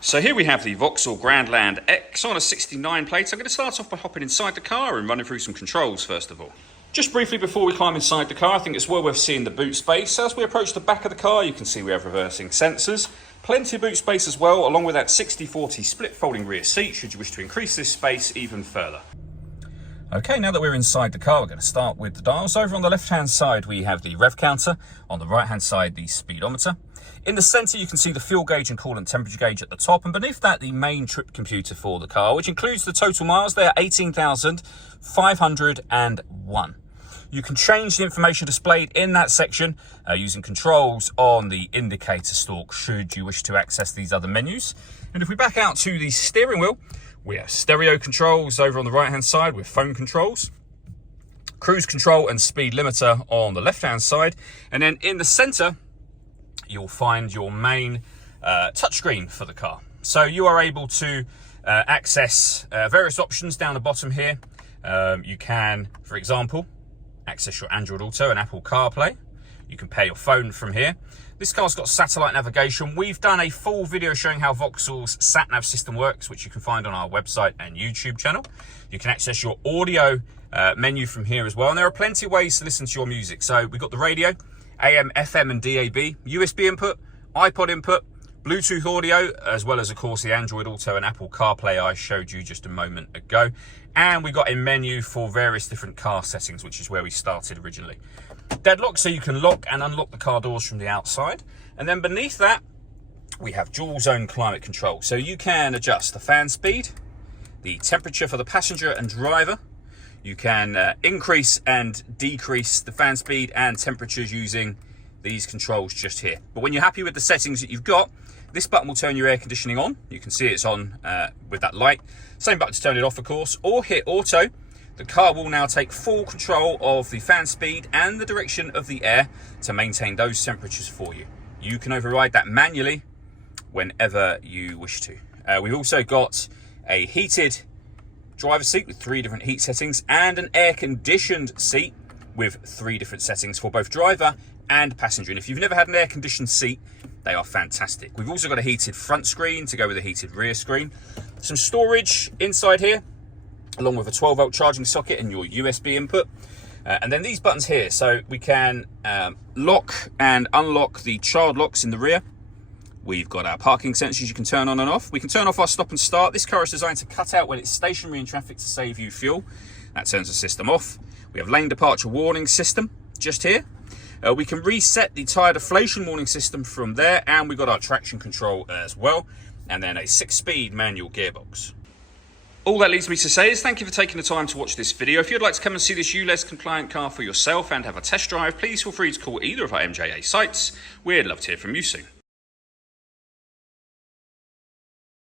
So here we have the Vauxhall Grandland X on a 69 plate. I'm going to start off by hopping inside the car and running through some controls first of all. Just briefly before we climb inside the car, I think it's well worth seeing the boot space. As we approach the back of the car, you can see we have reversing sensors. Plenty of boot space as well, along with that 60/40 split folding rear seat, should you wish to increase this space even further. Okay, now that we're inside the car, we're going to start with the dials. Over on the left-hand side, we have the rev counter. On the right-hand side, the speedometer. In the centre, you can see the fuel gauge and coolant temperature gauge at the top. And beneath that, the main trip computer for the car, which includes the total miles. They are 18,501. You can change the information displayed in that section using controls on the indicator stalk, should you wish to access these other menus. And if we back out to the steering wheel, we have stereo controls over on the right-hand side with phone controls, cruise control and speed limiter on the left-hand side. And then in the center, you'll find your main touchscreen for the car. So you are able to access various options down the bottom here. You can, for example, access your Android Auto and Apple CarPlay. You can pair your phone from here. This car's got satellite navigation. We've done a full video showing how Vauxhall's sat-nav system works, which you can find on our website and YouTube channel. You can access your audio menu from here as well. And there are plenty of ways to listen to your music. So we've got the radio, AM, FM and DAB, USB input, iPod input, Bluetooth audio, as well as, of course, the Android Auto and Apple CarPlay I showed you just a moment ago. And we got a menu for various different car settings, which is where we started originally. Deadlock, so you can lock and unlock the car doors from the outside. And then beneath that, we have dual zone climate control. So you can adjust the fan speed, the temperature for the passenger and driver. You can increase and decrease the fan speed and temperatures using these controls just here. But when you're happy with the settings that you've got, this button will turn your air conditioning on. You can see it's on with that light. Same button to turn it off, of course, or hit auto. The car will now take full control of the fan speed and the direction of the air to maintain those temperatures for you. You can override that manually whenever you wish to. We've also got a heated driver's seat with 3 different heat settings and an air-conditioned seat with 3 different settings for both driver and passenger. And if you've never had an air-conditioned seat, they are fantastic. We've also got a heated front screen to go with a heated rear screen. Some storage inside here, along with a 12-volt charging socket and your USB input. And then these buttons here, so we can lock and unlock the child locks in the rear. We've got our parking sensors you can turn on and off. We can turn off our stop and start. This car is designed to cut out when it's stationary in traffic to save you fuel. That turns the system off. We have lane departure warning system just here. We can reset the tyre deflation warning system from there, and we've got our traction control as well, and then a 6-speed manual gearbox. All that leaves me to say is thank you for taking the time to watch this video. If you'd like to come and see this ULEZ compliant car for yourself and have a test drive, please feel free to call either of our MJA sites. We'd love to hear from you soon.